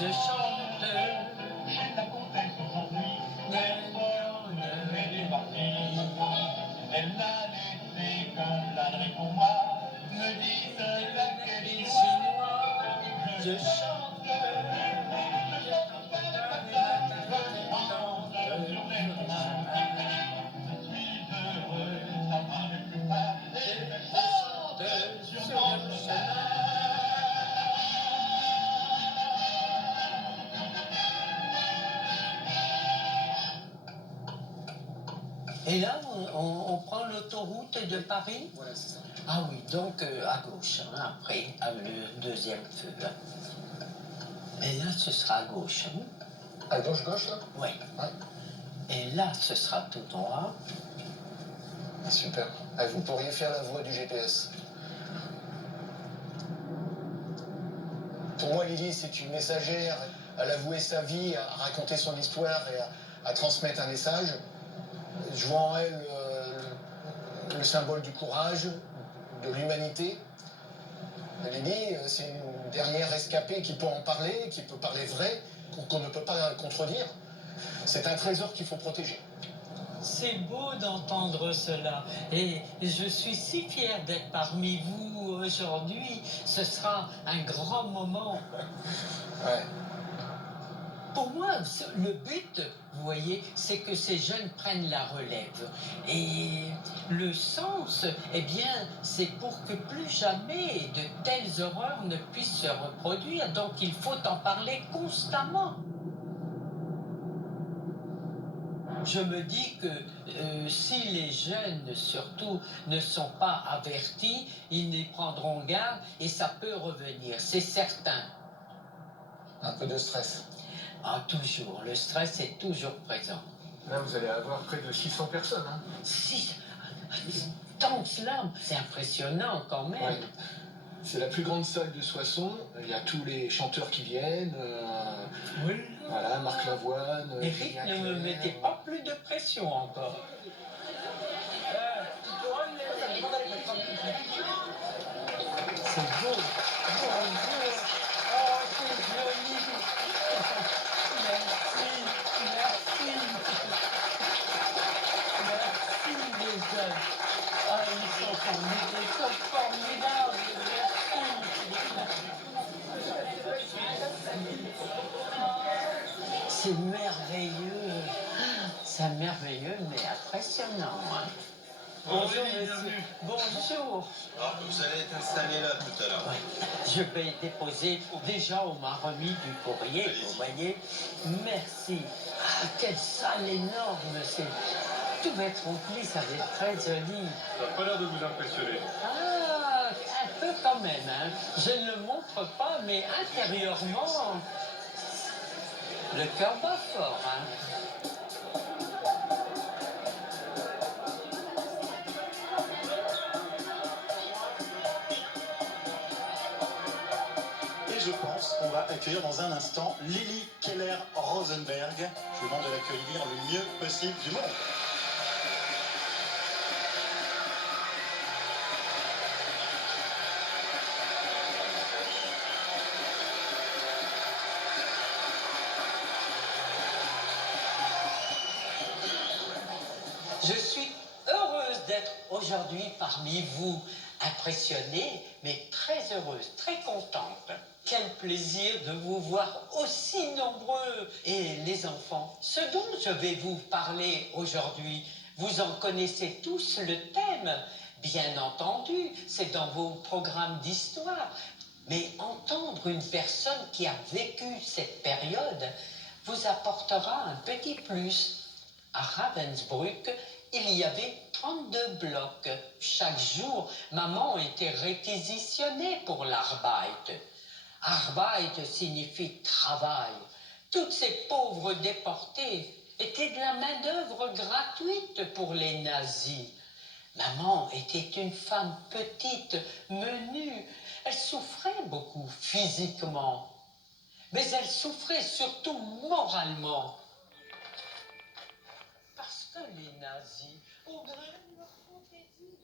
je chante. Chez la comtesse aujourd'hui, elle est partie. Elle n'a laissé qu'un planerie pour moi. Me dit laquelle Les est Chinois, chinois. je chante. Je chante pas de patates, je chante sur les chemins. Je suis heureux, ça m'arrive plus pas. Et je chante sur mon chemin. Et là, on prend l'autoroute de Paris. Voilà, c'est ça. Ah oui, donc à gauche, hein, après, le deuxième feu. Hein. Et là, ce sera à gauche. Hein. À gauche, là? Oui. Ouais. Et là, ce sera tout droit. Ah, super. Ah, vous pourriez faire la voix du GPS. Pour moi, Lily, c'est une messagère. Elle a voué sa vie à raconter son histoire et à transmettre un message. Je vois en elle le symbole du courage, de l'humanité. Lily, c'est une dernière rescapée qui peut en parler, qui peut parler vrai, qu'on ne peut pas contredire. C'est un trésor qu'il faut protéger. C'est beau d'entendre cela. Et je suis si fière d'être parmi vous aujourd'hui. Ce sera un grand moment. Ouais. Pour moi, le but, vous voyez, c'est que ces jeunes prennent la relève. Et le sens, eh bien, c'est pour que plus jamais de telles horreurs ne puissent se reproduire. Donc il faut en parler constamment. Je me dis que si les jeunes, surtout, ne sont pas avertis, ils n'y prendront garde et ça peut revenir, c'est certain. Un peu de stress. Ah, toujours, le stress est toujours présent. Là, vous allez avoir près de 600 personnes. Hein. Si, tant que cela, c'est impressionnant quand même. Ouais. C'est la plus grande salle de Soissons. Il y a tous les chanteurs qui viennent. Oui. Voilà, Marc Lavoine. Eric, ne me mettez pas plus de pression encore. C'est beau. Bonjour. Oh, c'est joli. Merci, merci. Merci les jeunes. Ah, ils sont formidables. Merci. C'est merveilleux. C'est merveilleux, mais impressionnant. Hein. Bonjour, monsieur. Bonjour. Ah, vous allez être installé là tout à l'heure. Ouais. Je vais déposer. Déjà, on m'a remis du courrier, vous voyez. Merci. Ah, quelle salle énorme. Tout va être rempli, ça va être très joli. Ça n'a pas l'air de vous impressionner. Ah, un peu quand même. Hein. Je ne le montre pas, mais intérieurement, le cœur bat fort. Hein. Et je pense qu'on va accueillir dans un instant Lily Keller-Rosenberg. Je vous demande de l'accueillir le mieux possible du monde. Je suis heureuse d'être aujourd'hui parmi vous, impressionnée, mais très heureuse, très contente. Quel plaisir de vous voir aussi nombreux. Et les enfants, ce dont je vais vous parler aujourd'hui, vous en connaissez tous le thème. Bien entendu, c'est dans vos programmes d'histoire. Mais entendre une personne qui a vécu cette période vous apportera un petit plus. À Ravensbrück, il y avait 32 blocs. Chaque jour, maman était réquisitionnée pour l'Arbeit. Arbeit signifie travail. Toutes ces pauvres déportés étaient de la main-d'œuvre gratuite pour les nazis. Maman était une femme petite, menue. Elle souffrait beaucoup physiquement, mais elle souffrait surtout moralement. Parce que les nazis, au gré de leur fantaisie.